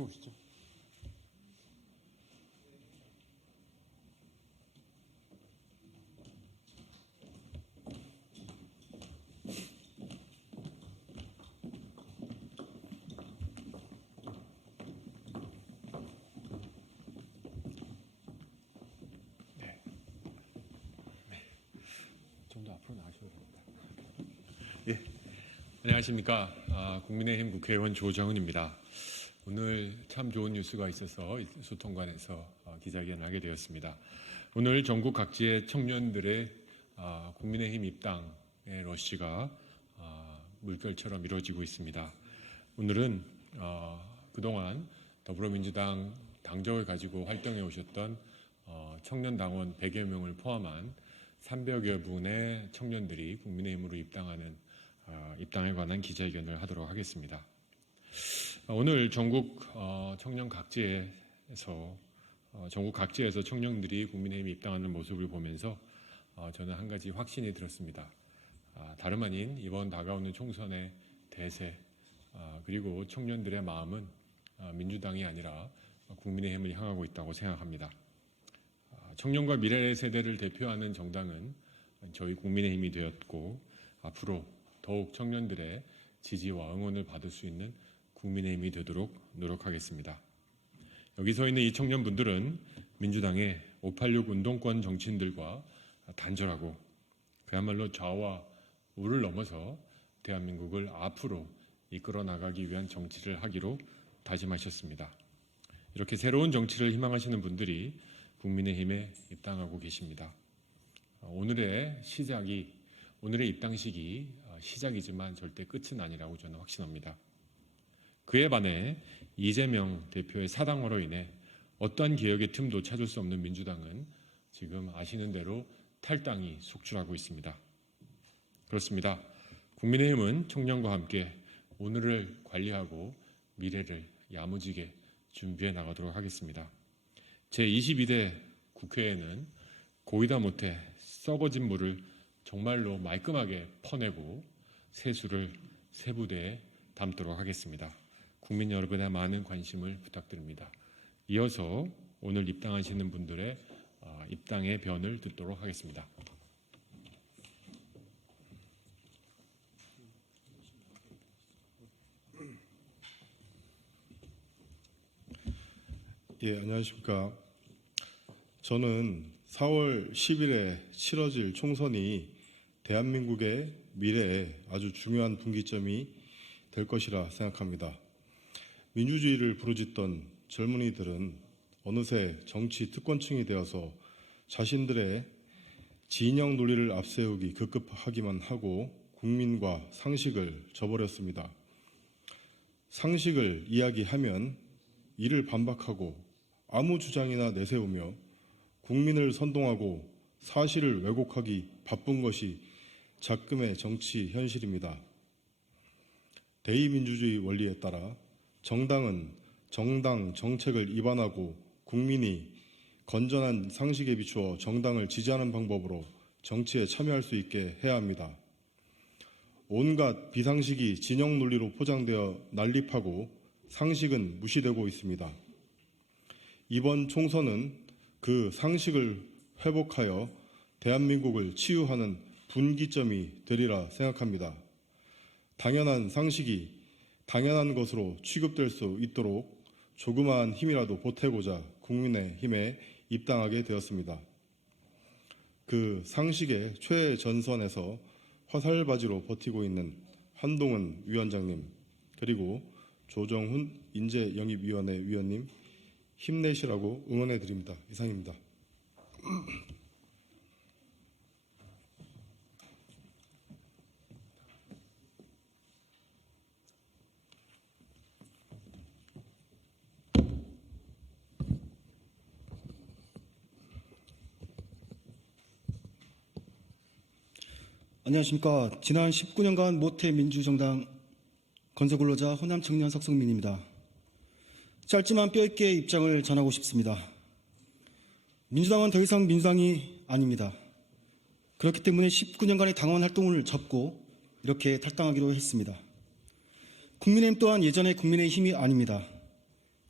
들어오시죠. 좀 더 앞으로 나가셔도 됩니다. 예, 안녕하십니까. 국민의힘 국회의원 조정은입니다. 오늘 참 좋은 뉴스가 있어서 소통관에서 기자회견을 하게 되었습니다. 오늘 전국 각지의 청년들의 국민의힘 입당의 러시가 물결처럼 이루어지고 있습니다. 오늘은 그동안 더불어민주당 당적을 가지고 활동해 오셨던 청년 당원 100여 명을 포함한 300여 분의 청년들이 국민의힘으로 입당에 관한 기자회견을 하도록 하겠습니다. 오늘 전국 청년 각지에서 청년들이 국민의힘에 입당하는 모습을 보면서 저는 한 가지 확신이 들었습니다. 다름 아닌 이번 다가오는 총선의 대세 그리고 청년들의 마음은 민주당이 아니라 국민의힘을 향하고 있다고 생각합니다. 청년과 미래 세대를 대표하는 정당은 저희 국민의힘이 되었고 앞으로 더욱 청년들의 지지와 응원을 받을 수 있는 국민의힘이 되도록 노력하겠습니다. 여기 서 있는 이 청년분들은 민주당의 586 운동권 정치인들과 단절하고 그야말로 좌와 우를 넘어서 대한민국을 앞으로 이끌어 나가기 위한 정치를 하기로 다짐하셨습니다. 이렇게 새로운 정치를 희망하시는 분들이 국민의힘에 입당하고 계십니다. 오늘의 입당식이 시작이지만 절대 끝은 아니라고 저는 확신합니다. 그에 반해 이재명 대표의 사당화로 인해 어떠한 개혁의 틈도 찾을 수 없는 민주당은 지금 아시는 대로 탈당이 속출하고 있습니다. 그렇습니다. 국민의힘은 청년과 함께 오늘을 관리하고 미래를 야무지게 준비해 나가도록 하겠습니다. 제22대 국회에는 고이다 못해 썩어진 물을 정말로 말끔하게 퍼내고 세수를 세부대에 담도록 하겠습니다. 국민 여러분의 많은 관심을 부탁드립니다. 이어서 오늘 입당하시는 분들의 입당의 변을 듣도록 하겠습니다. 예, 안녕하십니까. 저는 4월 10일에 치러질 총선이 대한민국의 미래에 아주 중요한 분기점이 될 것이라 생각합니다. 민주주의를 부르짖던 젊은이들은 어느새 정치 특권층이 되어서 자신들의 진영 논리를 앞세우기 급급하기만 하고 국민과 상식을 저버렸습니다. 상식을 이야기하면 이를 반박하고 아무 주장이나 내세우며 국민을 선동하고 사실을 왜곡하기 바쁜 것이 작금의 정치 현실입니다. 대의민주주의 원리에 따라 정당은 정당 정책을 입안하고 국민이 건전한 상식에 비추어 정당을 지지하는 방법으로 정치에 참여할 수 있게 해야 합니다. 온갖 비상식이 진영 논리로 포장되어 난립하고 상식은 무시되고 있습니다. 이번 총선은 그 상식을 회복하여 대한민국을 치유하는 분기점이 되리라 생각합니다. 당연한 상식이 당연한 것으로 취급될 수 있도록 조그마한 힘이라도 보태고자 국민의힘에 입당하게 되었습니다. 그 상식의 최전선에서 화살바지로 버티고 있는 한동훈 위원장님, 그리고 조정훈 인재영입위원회 위원님 힘내시라고 응원해 드립니다. 이상입니다. 안녕하십니까. 지난 19년간 모태민주정당 건설근로자 호남청년 석성민입니다. 짧지만 뼈있게 입장을 전하고 싶습니다. 민주당은 더 이상 민주당이 아닙니다. 그렇기 때문에 19년간의 당원 활동을 접고 이렇게 탈당하기로 했습니다. 국민의힘 또한 예전의 국민의힘이 아닙니다.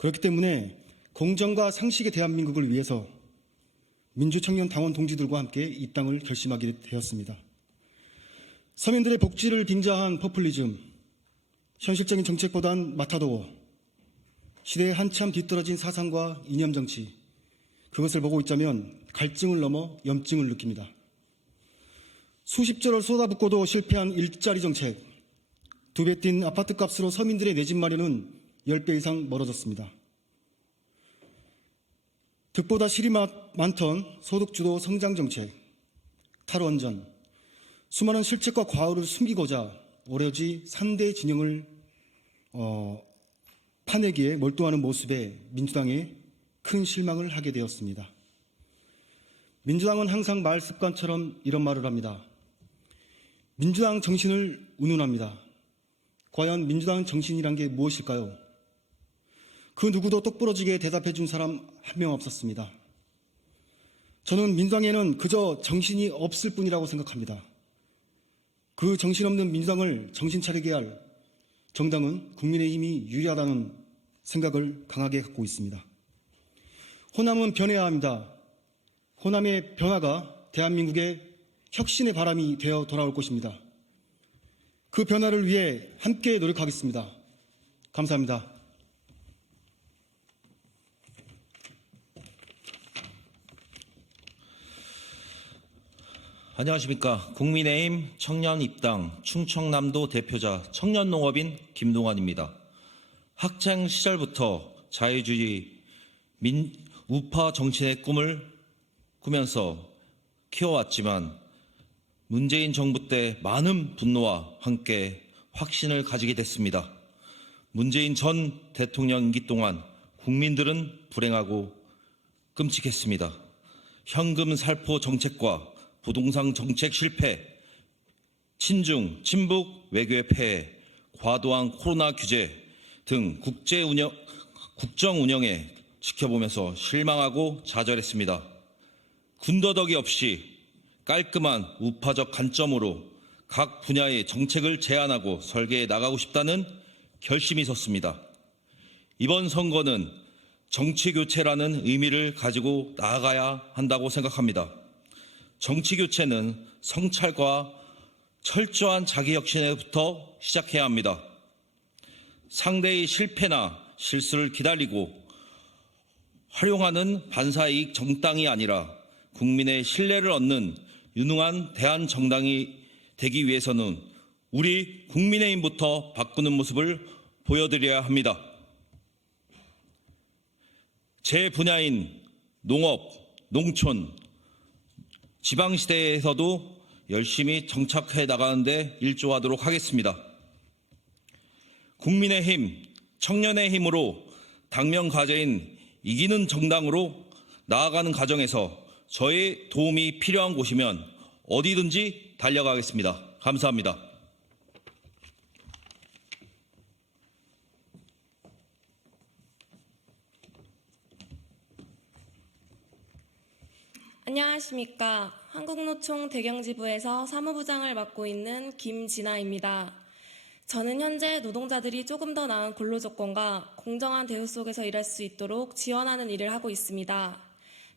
그렇기 때문에 공정과 상식의 대한민국을 위해서 민주청년 당원 동지들과 함께 이 땅을 결심하게 되었습니다. 서민들의 복지를 빙자한 포퓰리즘, 현실적인 정책보단 마타도어, 시대에 한참 뒤떨어진 사상과 이념 정치, 그것을 보고 있자면 갈증을 넘어 염증을 느낍니다. 수십 조를 쏟아붓고도 실패한 일자리 정책, 2배 뛴 아파트 값으로 서민들의 내 집 마련은 10배 이상 멀어졌습니다. 득보다 실이 많던 소득주도 성장 정책, 탈원전, 수많은 실책과 과오를 숨기고자 오로지 3대 진영을 파내기에 몰두하는 모습에 민주당에 큰 실망을 하게 되었습니다. 민주당은 항상 말 습관처럼 이런 말을 합니다. 민주당 정신을 운운합니다. 과연 민주당 정신이란 게 무엇일까요? 그 누구도 똑부러지게 대답해 준 사람 한 명 없었습니다. 저는 민주당에는 그저 정신이 없을 뿐이라고 생각합니다. 그 정신없는 민주당을 정신 차리게 할 정당은 국민의힘이 유리하다는 생각을 강하게 갖고 있습니다. 호남은 변해야 합니다. 호남의 변화가 대한민국의 혁신의 바람이 되어 돌아올 것입니다. 그 변화를 위해 함께 노력하겠습니다. 감사합니다. 안녕하십니까. 국민의힘 청년입당 충청남도 대표자 청년농업인 김동환입니다. 학창 시절부터 자유주의 우파 정치의 꿈을 꾸면서 키워왔지만 문재인 정부 때 많은 분노와 함께 확신을 가지게 됐습니다. 문재인 전 대통령 임기 동안 국민들은 불행하고 끔찍했습니다. 현금 살포 정책과 부동산 정책 실패, 친중, 친북 외교의 폐해, 과도한 코로나 규제 등 국정 운영에 지켜보면서 실망하고 좌절했습니다. 군더더기 없이 깔끔한 우파적 관점으로 각 분야의 정책을 제안하고 설계해 나가고 싶다는 결심이 섰습니다. 이번 선거는 정치교체라는 의미를 가지고 나아가야 한다고 생각합니다. 정치교체는 성찰과 철저한 자기혁신에부터 시작해야 합니다. 상대의 실패나 실수를 기다리고 활용하는 반사이익 정당이 아니라 국민의 신뢰를 얻는 유능한 대한정당이 되기 위해서는 우리 국민의힘부터 바꾸는 모습을 보여드려야 합니다. 제 분야인 농업, 농촌, 지방시대에서도 열심히 정착해 나가는데 일조하도록 하겠습니다. 국민의힘, 청년의 힘으로 당면 과제인 이기는 정당으로 나아가는 과정에서 저의 도움이 필요한 곳이면 어디든지 달려가겠습니다. 감사합니다. 안녕하십니까. 한국노총 대경지부에서 사무부장을 맡고 있는 김진아입니다. 저는 현재 노동자들이 조금 더 나은 근로조건과 공정한 대우 속에서 일할 수 있도록 지원하는 일을 하고 있습니다.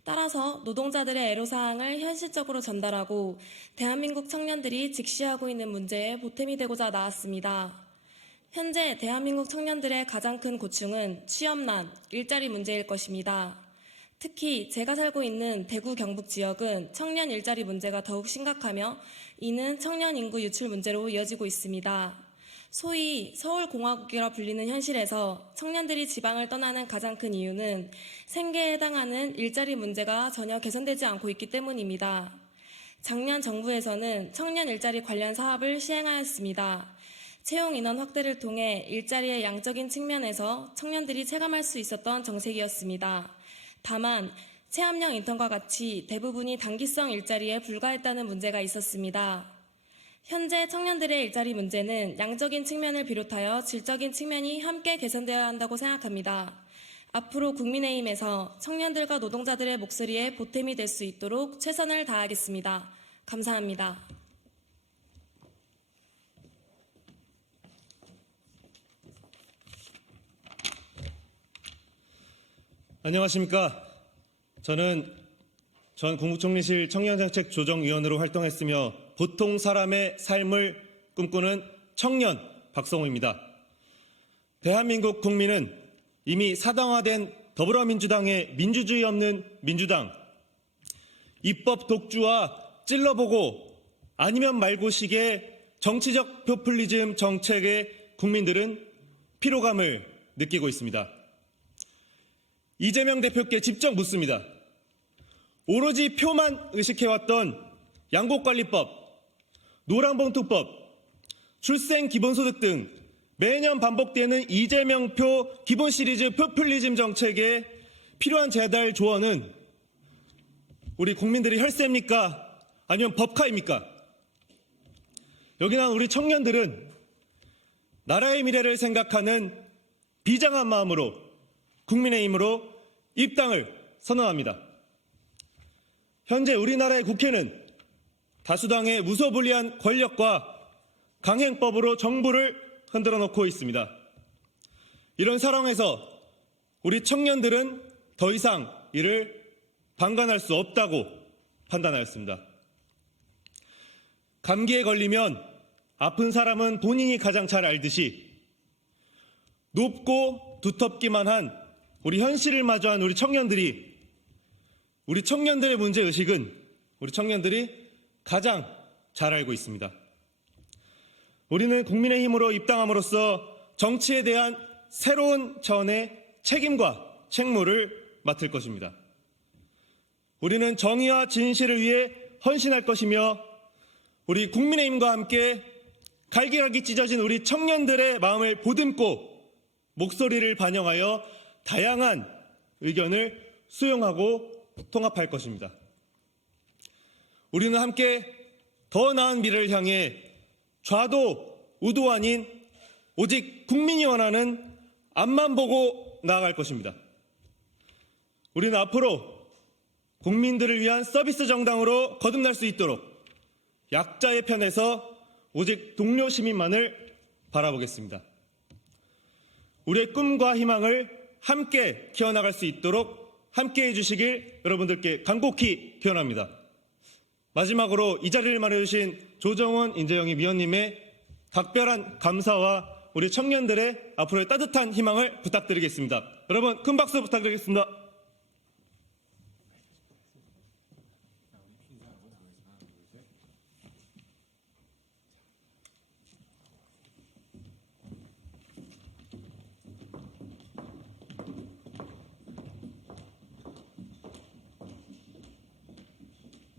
따라서 노동자들의 애로사항을 현실적으로 전달하고 대한민국 청년들이 직시하고 있는 문제에 보탬이 되고자 나왔습니다. 현재 대한민국 청년들의 가장 큰 고충은 취업난, 일자리 문제일 것입니다. 특히 제가 살고 있는 대구 경북 지역은 청년 일자리 문제가 더욱 심각하며 이는 청년 인구 유출 문제로 이어지고 있습니다. 소위 서울공화국이라 불리는 현실에서 청년들이 지방을 떠나는 가장 큰 이유는 생계에 해당하는 일자리 문제가 전혀 개선되지 않고 있기 때문입니다. 작년 정부에서는 청년 일자리 관련 사업을 시행하였습니다. 채용 인원 확대를 통해 일자리의 양적인 측면에서 청년들이 체감할 수 있었던 정책이었습니다. 다만 체험형 인턴과 같이 대부분이 단기성 일자리에 불과했다는 문제가 있었습니다. 현재 청년들의 일자리 문제는 양적인 측면을 비롯하여 질적인 측면이 함께 개선되어야 한다고 생각합니다. 앞으로 국민의힘에서 청년들과 노동자들의 목소리에 보탬이 될 수 있도록 최선을 다하겠습니다. 감사합니다. 안녕하십니까. 저는 전 국무총리실 청년정책조정위원으로 활동했으며 보통 사람의 삶을 꿈꾸는 청년 박성호입니다. 대한민국 국민은 이미 사당화된 더불어민주당의 민주주의 없는 민주당, 입법 독주와 찔러보고 아니면 말고식의 정치적 포퓰리즘 정책에 국민들은 피로감을 느끼고 있습니다. 이재명 대표께 직접 묻습니다. 오로지 표만 의식해왔던 양곡관리법, 노란봉투법, 출생기본소득 등 매년 반복되는 이재명표 기본 시리즈 포퓰리즘 정책에 필요한 재달 조언은 우리 국민들의 혈세입니까? 아니면 법카입니까? 여기나 우리 청년들은 나라의 미래를 생각하는 비장한 마음으로 국민의힘으로 입당을 선언합니다. 현재 우리나라의 국회는 다수당의 무소불위한 권력과 강행법으로 정부를 흔들어 놓고 있습니다. 이런 상황에서 우리 청년들은 더 이상 이를 방관할 수 없다고 판단하였습니다. 감기에 걸리면 아픈 사람은 본인이 가장 잘 알듯이 높고 두텁기만 한 우리 현실을 마주한 우리 청년들의 문제의식은 우리 청년들이 가장 잘 알고 있습니다. 우리는 국민의힘으로 입당함으로써 정치에 대한 새로운 차원의 책임과 책무를 맡을 것입니다. 우리는 정의와 진실을 위해 헌신할 것이며 우리 국민의힘과 함께 갈기갈기 찢어진 우리 청년들의 마음을 보듬고 목소리를 반영하여 다양한 의견을 수용하고 통합할 것입니다. 우리는 함께 더 나은 미래를 향해 좌도 우도 아닌 오직 국민이 원하는 앞만 보고 나아갈 것입니다. 우리는 앞으로 국민들을 위한 서비스 정당으로 거듭날 수 있도록 약자의 편에서 오직 동료 시민만을 바라보겠습니다. 우리의 꿈과 희망을 함께 키워나갈 수 있도록 함께해 주시길 여러분들께 간곡히 기원합니다. 마지막으로 이 자리를 마련해주신 조정원 인재영입 위원님의 각별한 감사와 우리 청년들의 앞으로의 따뜻한 희망을 부탁드리겠습니다. 여러분 큰 박수 부탁드리겠습니다.